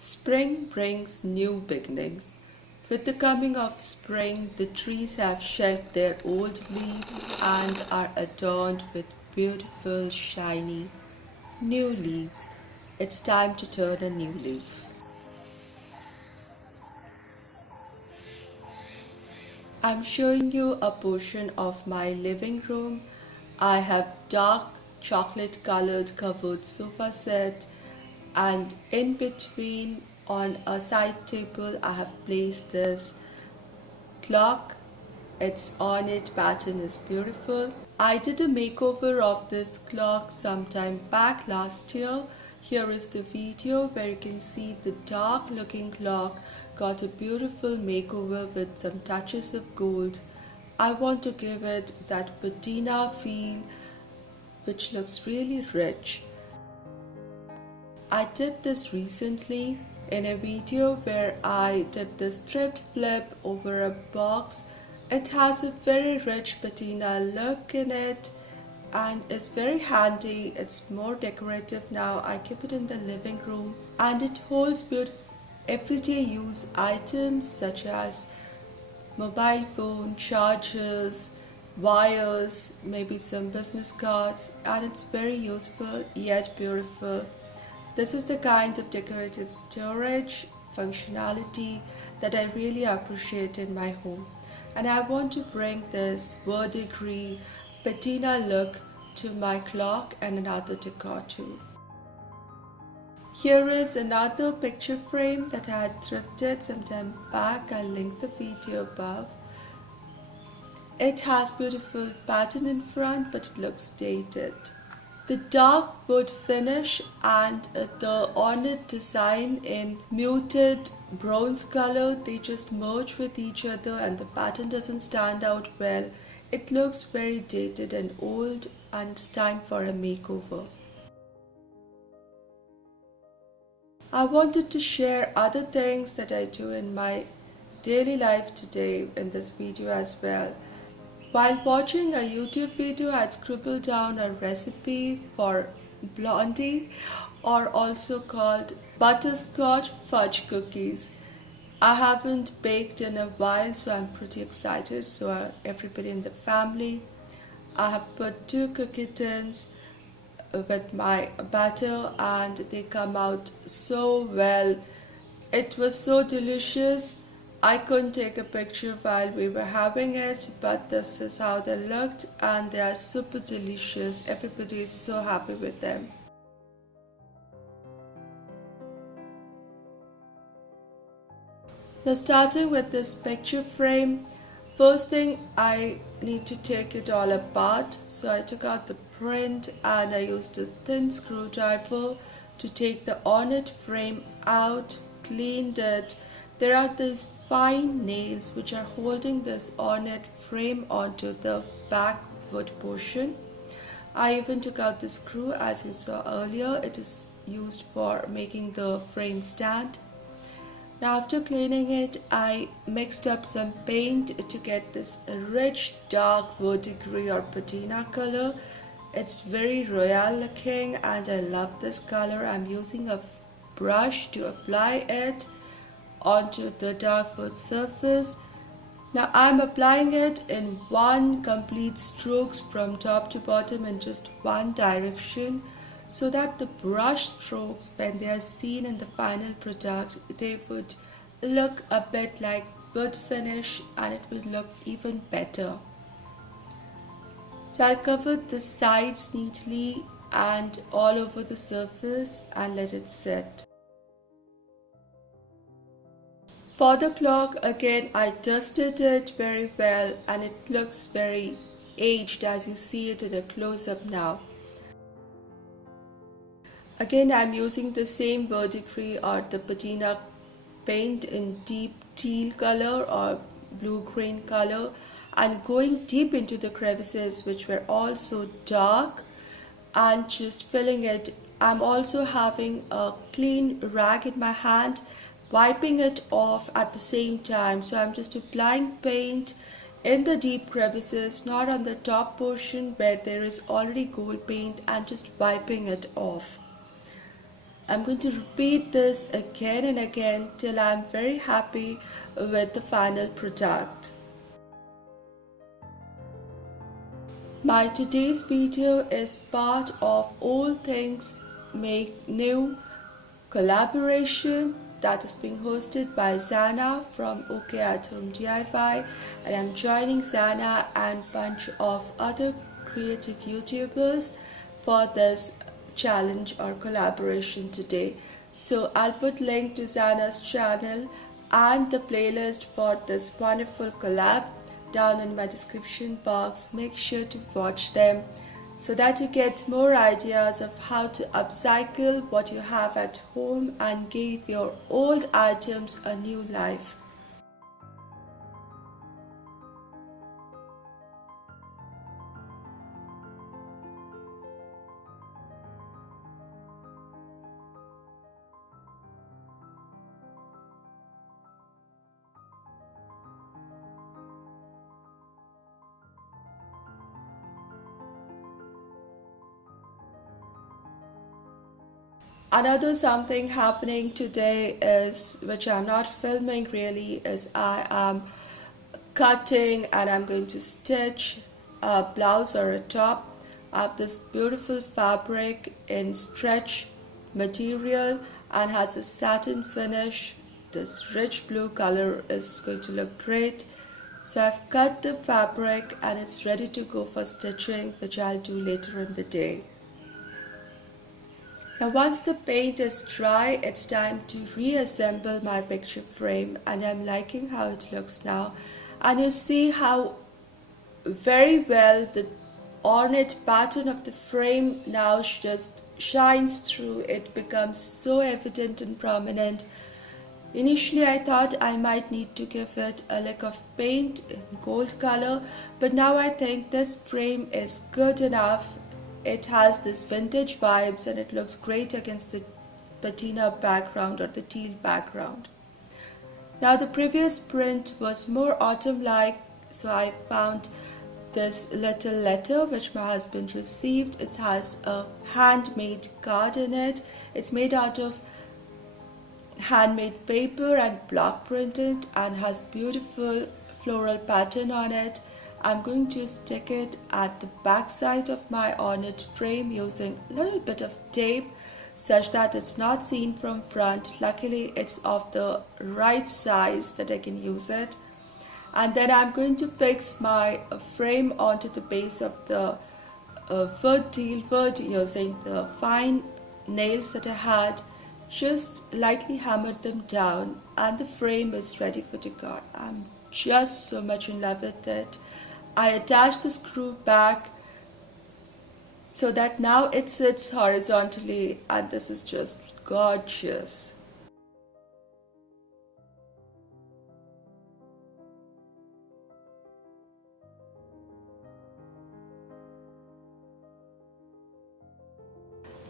Spring brings new beginnings. With the coming of spring, the trees have shed their old leaves and are adorned with beautiful, shiny, new leaves. It's time to turn a new leaf. I'm showing you a portion of my living room. I have dark chocolate colored covered sofa set, and in between on a side table I have placed this clock. Its ornate pattern is beautiful. I did a makeover of this clock sometime back last year. Here is the video where you can see the dark looking clock got a beautiful makeover with some touches of gold. I want to give it that patina feel which looks really rich. I did this recently in a video where I did this thrift flip over a box. It has a very rich patina look in it and is very handy. It's more decorative now. I keep it in the living room and it holds beautiful everyday use items such as mobile phone, chargers, wires, maybe some business cards, and it's very useful yet beautiful. This is the kind of decorative storage functionality that I really appreciate in my home, and I want to bring this verdigris patina look to my clock and another decor too. Here is another picture frame that I had thrifted some time back. I'll link the video above. It has beautiful pattern in front but it looks dated. The dark wood finish and the ornate design in muted bronze color, they just merge with each other and the pattern doesn't stand out well. It looks very dated and old and it's time for a makeover. I wanted to share other things that I do in my daily life today in this video as well. While watching a YouTube video, I had scribbled down a recipe for blondie, or also called butterscotch fudge cookies. I haven't baked in a while, so I'm pretty excited. So are everybody in the family. I have put 2 cookie tins with my batter and they come out so well. It was so delicious. I couldn't take a picture while we were having it, but this is how they looked and they are super delicious. Everybody is so happy with them. Now starting with this picture frame, first thing I need to take it all apart. So I took out the print and I used a thin screwdriver to take the ornate frame out, cleaned it. There are these fine nails which are holding this ornate frame onto the back wood portion. I even took out the screw as you saw earlier. It is used for making the frame stand. Now after cleaning it, I mixed up some paint to get this rich dark verdigris or patina color. It's very royal looking and I love this color. I'm using a brush to apply it onto the dark wood surface. Now I'm applying it in one complete strokes from top to bottom in just one direction, so that the brush strokes, when they are seen in the final product, they would look a bit like wood finish and it would look even better. So I'll cover the sides neatly and all over the surface and let it set. For the clock, again I dusted it very well and it looks very aged as you see it in a close-up now. Again I'm using the same verdigris or the patina paint in deep teal color or blue-green color and going deep into the crevices which were also dark and just filling it. I'm also having a clean rag in my hand, wiping it off at the same time. So I'm just applying paint in the deep crevices, not on the top portion where there is already gold paint, and just wiping it off. I'm going to repeat this again and again till I'm very happy with the final product. My today's video is part of All Things Make New collaboration that is being hosted by Zana from OK at Home DIY, and I'm joining Zana and a bunch of other creative YouTubers for this challenge or collaboration today. So I'll put link to Zana's channel and the playlist for this wonderful collab down in my description box. Make sure to watch them so that you get more ideas of how to upcycle what you have at home and give your old items a new life. Another something happening today is, which I'm not filming really, is I am cutting and I'm going to stitch a blouse or a top. I have this beautiful fabric in stretch material and has a satin finish. This rich blue color is going to look great. So I've cut the fabric and it's ready to go for stitching, which I'll do later in the day. Now once the paint is dry, it's time to reassemble my picture frame, and I'm liking how it looks now. And you see how very well the ornate pattern of the frame now just shines through. It becomes so evident and prominent. Initially I thought I might need to give it a lick of paint in gold color, but now I think this frame is good enough. It has this vintage vibes and it looks great against the patina background or the teal background. Now the previous print was more autumn-like, so I found this little letter which my husband received. It has a handmade card in it. It's made out of handmade paper and block printed and has beautiful floral pattern on it. I'm going to stick it at the back side of my ornate frame using a little bit of tape such that it's not seen from front. Luckily it's of the right size that I can use it. And then I'm going to fix my frame onto the base of the teal wood using the fine nails that I had. Just lightly hammered them down and the frame is ready for decor. I'm just so much in love with it. I attached the screw back so that now it sits horizontally, and this is just gorgeous.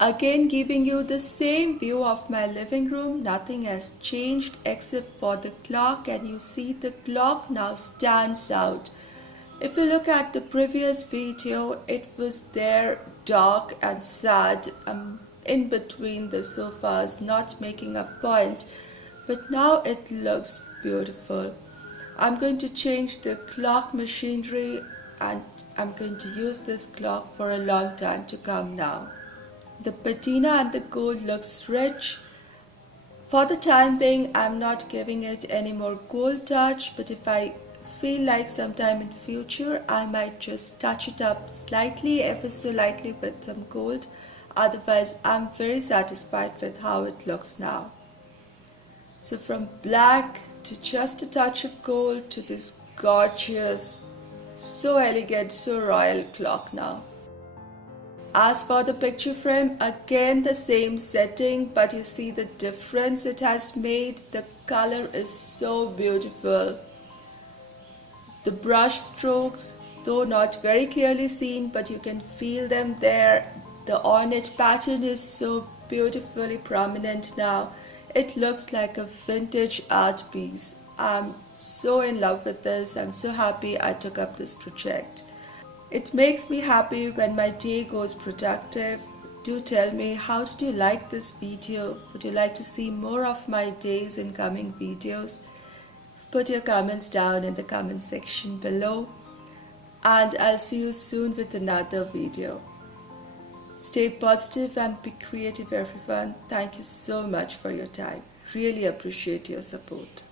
Again giving you the same view of my living room. Nothing has changed except for the clock, and you see the clock now stands out. If you look at the previous video, it was there dark and sad in between the sofas, not making a point, but now it looks beautiful. I'm going to change the clock machinery and I'm going to use this clock for a long time to come now. The patina and the gold looks rich. For the time being, I'm not giving it any more gold touch, but if I feel like sometime in future I might just touch it up slightly, ever so lightly, with some gold. Otherwise I'm very satisfied with how it looks now. So from black to just a touch of gold to this gorgeous, so elegant, so royal clock now. As for the picture frame, again the same setting, but you see the difference it has made. The color is so beautiful. The brush strokes, though not very clearly seen, but you can feel them there. The ornate pattern is so beautifully prominent now. It looks like a vintage art piece. I'm so in love with this. I'm so happy I took up this project. It makes me happy when my day goes productive. Do tell me, how did you like this video? Would you like to see more of my days in coming videos? Put your comments down in the comment section below, and I'll see you soon with another video. Stay positive and be creative, everyone. Thank you so much for your time. Really appreciate your support.